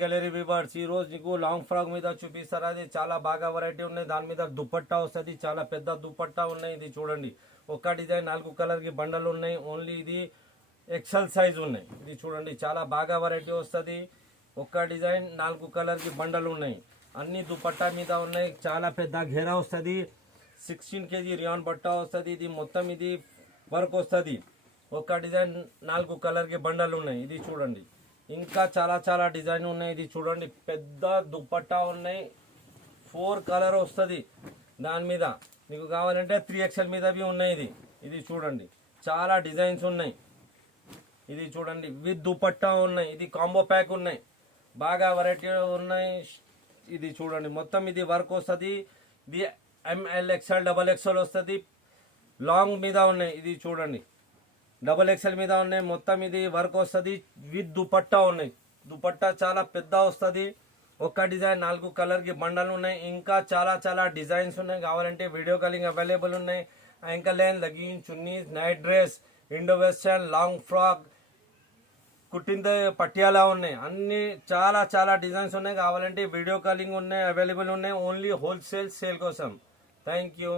Gallery viewers ఈ రోజు నీకు లాంగ్ ఫ్రాక్ మీద చూపిస్తారా. అది చాలా బాగా వెరైటీ ఉన్నాయి. దాని మీద దుపట్టా వస్తుంది, చాలా పెద్ద దుపట్టా ఉన్నాయి. ఇది చూడండి, ఒక డిజైన్ 4 కలర్ కి బండలు ఉన్నాయి. ఓన్లీ ఇది ఎక్సెల్ సైజ్ ఉన్నాయి. ఇది చూడండి, చాలా బాగా వెరైటీ వస్తుంది. ఒక డిజైన్ 4 కలర్ కి బండలు ఉన్నాయి. అన్ని దుపట్టా మీద ఉన్నాయి. చాలా పెద్ద ఘేరా వస్తుంది. 16 kg రియాన్ బట్ట వస్తుంది. ఇది మొత్తం ఇది వర్క్ వస్తుంది. ఒక డిజైన్ 4 కలర్ కి బండలు ఉన్నాయి. ఇది చూడండి, ఇంకా చాలా చాలా డిజైన్ ఉన్నాయి. ఇది చూడండి, పెద్ద దుపట్టా ఉన్నాయి. 4 కలర్ వస్తుంది. దాని మీద నీకు కావాలంటే 3XL మీద ఉన్నాయి. ఇది చూడండి, చాలా డిజైన్స్ ఉన్నాయి. ఇది చూడండి, విత్ దుపట్టా ఉన్నాయి. ఇది కాంబో ప్యాక్ ఉన్నాయి, బాగా వెరైటీ ఉన్నాయి. ఇది చూడండి, మొత్తం ఇది వర్క్ వస్తుంది. ఇది ML XL XXL వస్తుంది. లాంగ్ మీద ఉన్నాయి. ఇది చూడండి, XXL మీద ఉన్నాయి. మొత్తం ఇది వర్క్ వస్తుంది. విత్ దుపట్టా ఉన్నాయి. దుపట్టా చాలా పెద్ద వస్తుంది. ఒక డిజైన్ 4 కలర్ కి బండలు ఉన్నాయి. ఇంకా చాలా చాలా డిజైన్స్ ఉన్నాయి. కావాలంటే వీడియో కాలింగ్ అవైలబుల్ ఉన్నాయి. Ankle line, legging, chunni, night dress, Indo western, long frock, కుట్టింద పట్యాలా ఉన్నాయి. అన్ని చాలా చాలా డిజైన్స్ ఉన్నాయి. కావాలంటే వీడియో కాలింగ్ ఉన్నాయి, అవైలబుల్ ఉన్నాయి. ఓన్లీ హోల్సేల్ సేల్ కోసం. Thank you.